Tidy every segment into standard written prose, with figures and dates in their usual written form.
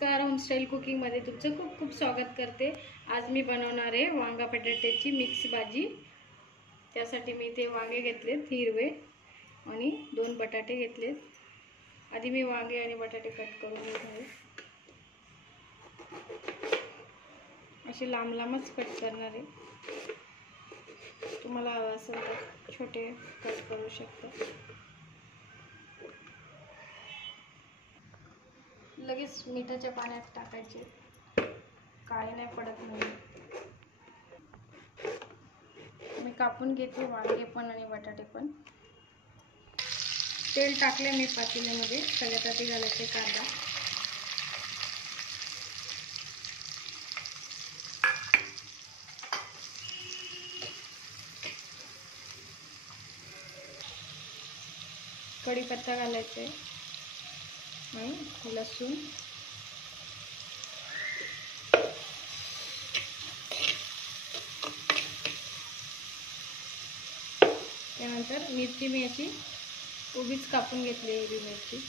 नमस्कार, होमस्टाईल कुकिंगमध्ये तुमचं खूप खूप स्वागत करते। आज मी बनवणार आहे वांगा बटाट्याची मिक्स भाजी। त्यासाठी मी ते वांगे घेतलेत हिरवे आणि 2 बटाटे घेतलेत। आधी मी वांगे आणि बटाटे कट करून घेत आहे। असे लांब लांबच कट करणार आहे। तुम्हाला हवं असेल तर छोटे कट करू शकता। लगेच मिठाच्या पाण्यात टाकायचे, काळे नाही पडत म्हणून। मी कापून घेते वांगे पण आणि बटाटे पण। तेल टाकले मी पातेल्यामध्ये। सगळ्यात आधी घालायचे कांदा, कढीपत्ता घालायचे आणि लसूण, त्यानंतर मिरची मी याची उभीच कापून घेतली, हिरवी मिरची।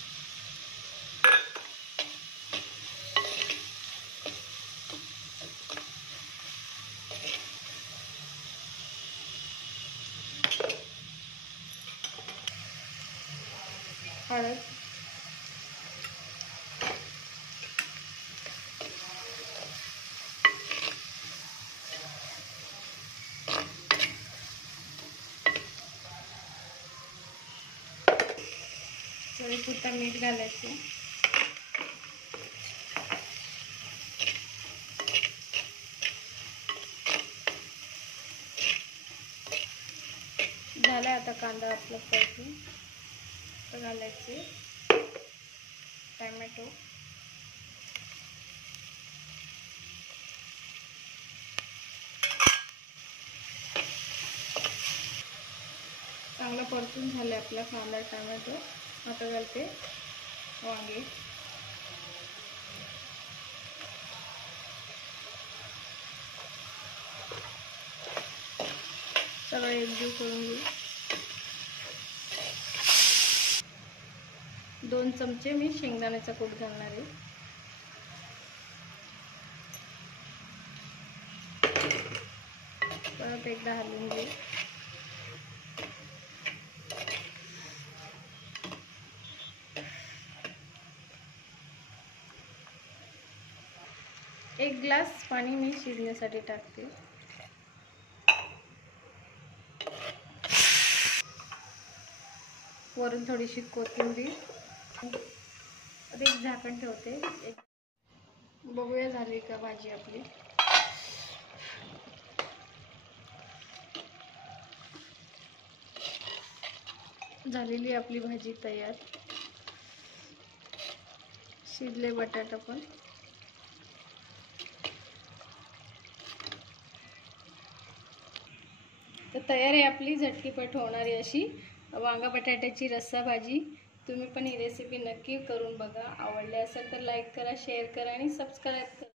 हळद, चवीपुरता मीठ घालायचं। झाला आता कांदा आपला परतून घालायचे टोमॅटो, चांगला परतून झाले आपला कांदा टोमॅटो। आता घालते वांगे, सगळं एकजीव करून घेऊ। 2 चमचे मी शेंगदाण्याचा कूट घालणार आहे। परत एकदा हलवून घेऊ। एक ग्लास पाणी मी शिजण्यासाठी टाकते। वरून थोडीशी कोथिंबीर, एक झाकण ठेवते। बघूया झाली का भाजी आपली। झालेली आपली भाजी तयार। शिजले बटाटा पण। तर तयार आहे आपली झटकीपट होणारी अशी वांगा बटाट्याची रस्सा भाजी। तुम्ही पण ही रेसिपी नक्की करून बघा। आवडली असेल तर लाईक करा, शेअर करा आणि सबस्क्राईब करा।